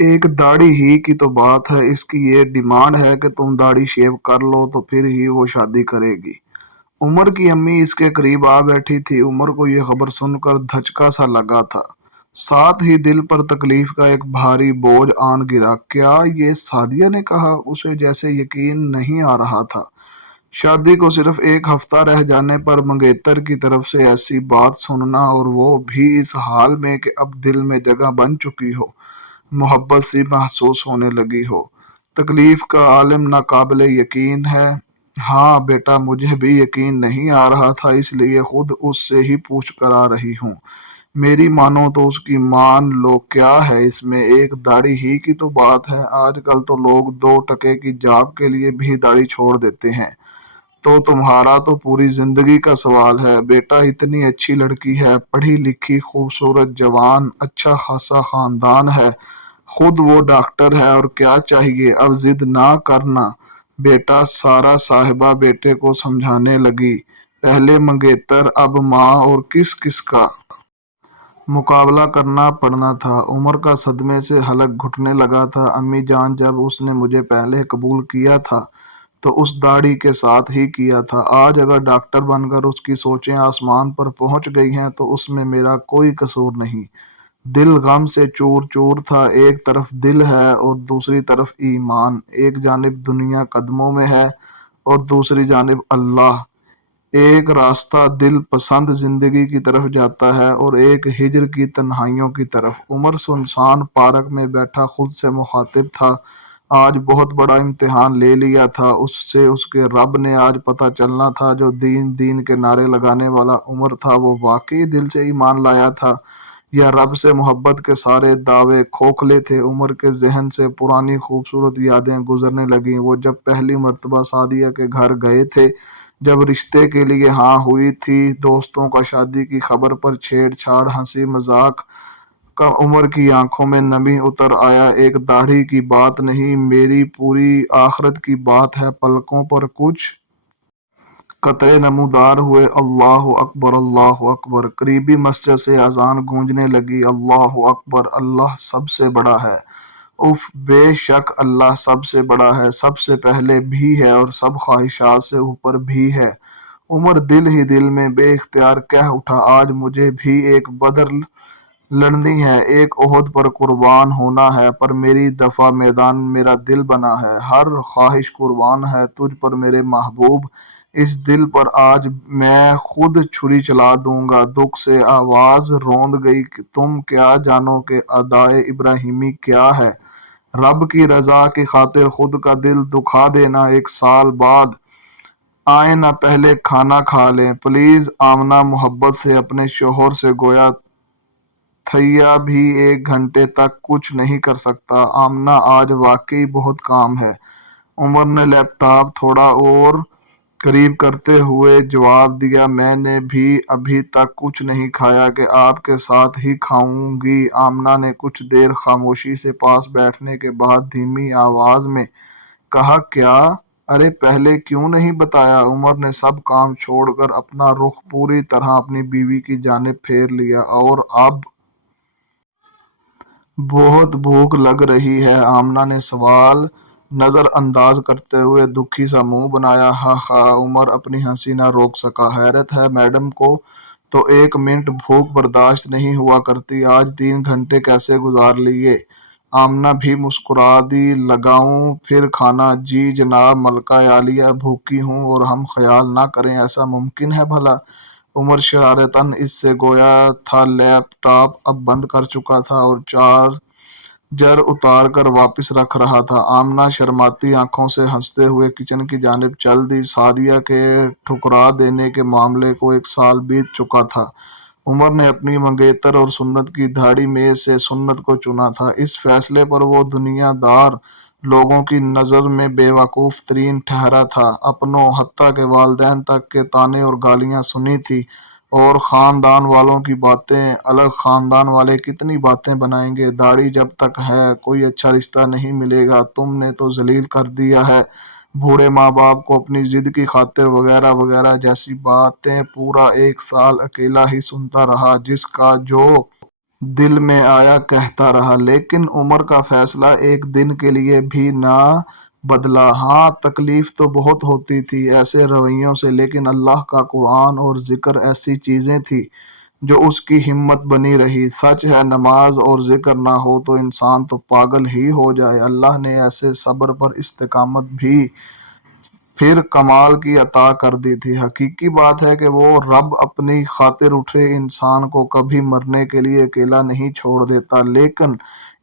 एक दाढ़ी ही की तो बात है, इसकी ये डिमांड है कि तुम दाढ़ी शेव कर लो तो फिर ही वो शादी करेगी। उमर की अम्मी इसके करीब आ बैठी थी। उमर को ये खबर सुनकर धचका सा लगा था। साथ ही दिल पर तकलीफ का एक भारी बोझ आन गिरा। क्या ये सादिया ने कहा? उसे जैसे यकीन नहीं आ रहा था। शादी को सिर्फ एक हफ्ता रह जाने पर मंगेतर की तरफ से ऐसी बात सुनना, और वो भी इस हाल में कि अब दिल में जगह बन चुकी हो, मोहब्बत सी महसूस होने लगी हो। तकलीफ का आलम नाकाबिले यकीन है। हाँ बेटा, मुझे भी यकीन नहीं आ रहा था, इसलिए खुद उससे ही पूछ कर आ रही हूँ। मेरी मानो तो उसकी मान लो, क्या है इसमें, एक दाढ़ी ही की तो बात है। आजकल तो लोग 2 टके की जाब के लिए भी दाढ़ी छोड़ देते हैं, तो तुम्हारा तो पूरी जिंदगी का सवाल है। बेटा इतनी अच्छी लड़की है, पढ़ी लिखी, खूबसूरत, जवान, अच्छा खासा खानदान है, खुद वो डॉक्टर है, और क्या चाहिए। अब जिद ना करना बेटा। सारा साहिबा बेटे को समझाने लगी। पहले मंगेतर, अब माँ, और किस किस का मुकाबला करना पड़ना था। उमर का सदमे से हलक घुटने लगा था। अम्मी जान, जब उसने मुझे पहले कबूल किया था तो उस दाढ़ी के साथ ही किया था। आज अगर डॉक्टर बनकर उसकी सोचें आसमान पर पहुंच गई हैं तो उसमें मेरा कोई कसूर नहीं। दिल गम से चूर चूर था। एक तरफ दिल है और दूसरी तरफ ईमान। एक जानिब दुनिया कदमों में है और दूसरी जानिब अल्लाह। एक रास्ता दिल पसंद जिंदगी की तरफ जाता है और एक हिजर की तन्हाइयों की तरफ। उमर सुनसान पार्क में बैठा खुद से मुखातिब था। आज बहुत बड़ा इम्तिहान ले लिया था उससे उसके रब ने। आज पता चलना था जो दीन दीन के नारे लगाने वाला उमर था, वो वाकई दिल से ईमान लाया था या रब से मोहब्बत के सारे दावे खोखले थे। उमर के जहन से पुरानी खूबसूरत यादें गुजरने लगीं। वो जब पहली मर्तबा सादिया के घर गए थे, जब रिश्ते के लिए हाँ हुई थी, दोस्तों का शादी की खबर पर छेड़छाड़, हंसी मजाक का। उमर की आंखों में नमी उतर आया। एक दाढ़ी की बात नहीं, मेरी पूरी आखिरत की बात है। पलकों पर कुछ कतरे नमूदार हुए। अल्लाह अकबर, अल्लाह अकबर। करीबी मस्जिद से अजान गूंजने लगी। अल्लाह अकबर, अल्लाह सबसे बड़ा है। उफ, बेशक अल्लाह सबसे बड़ा है, सबसे पहले भी है और सब ख्वाहिशात से ऊपर भी है। उमर दिल ही दिल में बेख्तियार कह उठा, आज मुझे भी एक बदर लड़नी है, एक ओहद पर कुर्बान होना है, पर मेरी दफा मैदान मेरा दिल बना है। हर ख्वाहिश कुर्बान है तुझ पर मेरे महबूब। इस दिल पर आज मैं खुद छुरी चला दूंगा। दुख से आवाज रोंद गई कि तुम क्या जानो कि अदाए इब्राहिमी क्या है। रब की रजा की खातिर खुद का दिल दुखा देना। 1 साल बाद आए ना, पहले खाना खा लें प्लीज। आमना मोहब्बत से अपने शोहर से गोया, थैया भी 1 घंटे तक कुछ नहीं कर सकता। आमना आज वाकई बहुत काम है। उमर ने लैपटॉप थोड़ा और करीब करते हुए जवाब दिया, मैंने भी अभी तक कुछ नहीं खाया कि आपके साथ ही खाऊंगी। आमना ने कुछ देर खामोशी से पास बैठने के बाद धीमी आवाज में कहा, क्या? अरे पहले क्यों नहीं बताया? उमर ने सब काम छोड़कर अपना रुख पूरी तरह अपनी बीवी की जानिब फेर लिया। और अब बहुत भूख लग रही है, आमना ने सवाल नजरअंदाज करते हुए दुखी सा मुंह बनाया। हा हा, उमर अपनी हंसी न रोक सका। हैरत है, मैडम को तो 1 मिनट भूख बर्दाश्त नहीं हुआ करती, आज 3 घंटे कैसे गुजार लिए। आमना भी मुस्कुरा दी। लगाऊं फिर खाना? जी जनाब, मलका आलिया भूखी हूँ और हम ख्याल ना करें, ऐसा मुमकिन है भला? उमर शरारतन इससे गोया था। लैपटॉप अब बंद कर चुका था और चार्जर उतार कर वापस रख रहा था। आमना शर्माती आंखों से हंसते हुए किचन की जानिब चल दी। सादिया के ठुकरा देने के मामले को 1 साल बीत चुका था। उमर ने अपनी मंगेतर और सुन्नत की दाढ़ी में से सुन्नत को चुना था। इस फैसले पर वो दुनियादार लोगों की नज़र में बेवकूफ़ तरीन ठहरा था। अपनों हत्ता के वालिदैन तक के ताने और गालियां सुनी थी, और खानदान वालों की बातें अलग। खानदान वाले कितनी बातें बनाएंगे, दाढ़ी जब तक है कोई अच्छा रिश्ता नहीं मिलेगा, तुमने तो जलील कर दिया है बूढ़े माँ बाप को अपनी जिद की खातिर, वगैरह वगैरह जैसी बातें। पूरा 1 साल अकेला ही सुनता रहा, जिसका जो دل میں آیا کہتا رہا، لیکن عمر کا فیصلہ ایک دن کے لیے بھی نہ بدلا۔ ہاں، تکلیف تو بہت ہوتی تھی ایسے رویوں سے، لیکن اللہ کا قرآن اور ذکر ایسی چیزیں تھی جو اس کی ہمت بنی رہی۔ سچ ہے، نماز اور ذکر نہ ہو تو انسان تو پاگل ہی ہو جائے۔ اللہ نے ایسے صبر پر استقامت بھی پھر کمال کی عطا کر دی تھی۔ حقیقی بات ہے کہ وہ رب اپنی خاطر اٹھے انسان کو کبھی مرنے کے لیے اکیلا نہیں چھوڑ دیتا، لیکن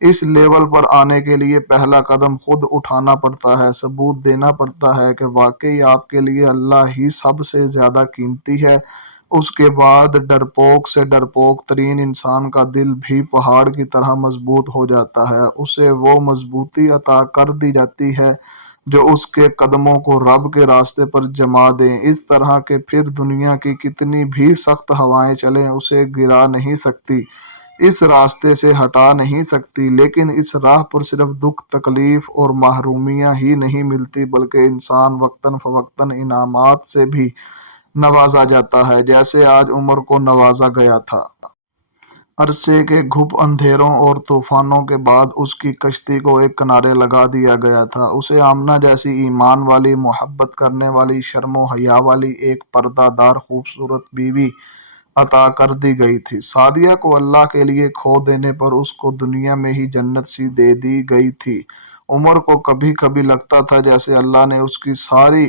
اس لیول پر آنے کے لیے پہلا قدم خود اٹھانا پڑتا ہے، ثبوت دینا پڑتا ہے کہ واقعی آپ کے لیے اللہ ہی سب سے زیادہ قیمتی ہے۔ اس کے بعد ڈرپوک سے ڈرپوک ترین انسان کا دل بھی پہاڑ کی طرح مضبوط ہو جاتا ہے، اسے وہ مضبوطی عطا کر دی جاتی ہے جو اس کے قدموں کو رب کے راستے پر جما دیں، اس طرح کہ پھر دنیا کی کتنی بھی سخت ہوائیں چلیں اسے گرا نہیں سکتی، اس راستے سے ہٹا نہیں سکتی۔ لیکن اس راہ پر صرف دکھ، تکلیف اور محرومیاں ہی نہیں ملتی، بلکہ انسان وقتاً فوقتاً انعامات سے بھی نوازا جاتا ہے، جیسے آج عمر کو نوازا گیا تھا۔ عرصے کے گھپ اندھیروں اور طوفانوں کے بعد اس کی کشتی کو ایک کنارے لگا دیا گیا تھا۔ اسے آمنہ جیسی ایمان والی، محبت کرنے والی، شرم و حیا والی ایک پردہ دار خوبصورت بیوی عطا کر دی گئی تھی۔ سعدیہ کو اللہ کے لیے کھو دینے پر اس کو دنیا میں ہی جنت سی دے دی گئی تھی۔ عمر کو کبھی کبھی لگتا تھا جیسے اللہ نے اس کی ساری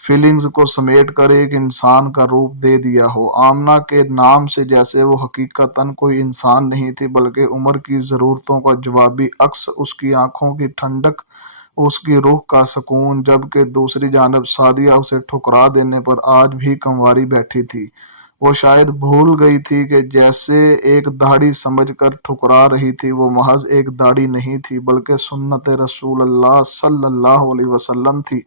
فیلنگز کو سمیٹ کر ایک انسان کا روپ دے دیا ہو۔ آمنہ کے نام سے جیسے وہ حقیقتاً کوئی انسان نہیں تھی، بلکہ عمر کی ضرورتوں کا جوابی عکس، اس کی آنکھوں کی ٹھنڈک، اس کی روح کا سکون۔ جبکہ دوسری جانب سعدیہ اسے ٹھکرا دینے پر آج بھی کنواری بیٹھی تھی۔ وہ شاید بھول گئی تھی کہ جیسے ایک داڑھی سمجھ کر ٹھکرا رہی تھی، وہ محض ایک داڑھی نہیں تھی، بلکہ سنت رسول اللہ صلی اللہ علیہ وسلم تھی۔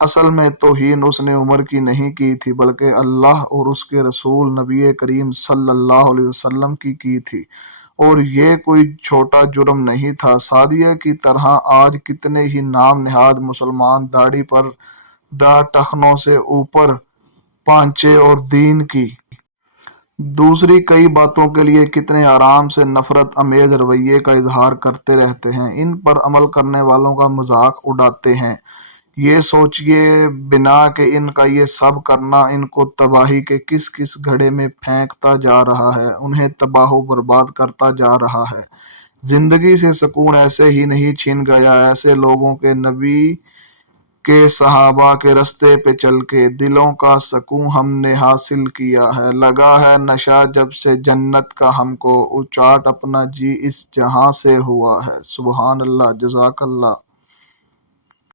اصل میں توہین اس نے عمر کی نہیں کی تھی، بلکہ اللہ اور اس کے رسول نبی کریم صلی اللہ علیہ وسلم کی تھی، اور یہ کوئی چھوٹا جرم نہیں تھا۔ سعدیہ کی طرح آج کتنے ہی نام نہاد مسلمان داڑھی پر دہ ٹخنوں سے اوپر پانچے اور دین کی دوسری کئی باتوں کے لیے کتنے آرام سے نفرت امیز رویے کا اظہار کرتے رہتے ہیں، ان پر عمل کرنے والوں کا مذاق اڑاتے ہیں، یہ سوچیے بنا کہ ان کا یہ سب کرنا ان کو تباہی کے کس کس گڑھے میں پھینکتا جا رہا ہے، انہیں تباہ و برباد کرتا جا رہا ہے۔ زندگی سے سکون ایسے ہی نہیں چھن گیا، ایسے لوگوں کے، نبی کے، صحابہ کے رستے پہ چل کے دلوں کا سکون ہم نے حاصل کیا ہے۔ لگا ہے نشہ جب سے جنت کا ہم کو، اچاٹ اپنا جی اس جہاں سے ہوا ہے۔ سبحان اللہ، جزاک اللہ۔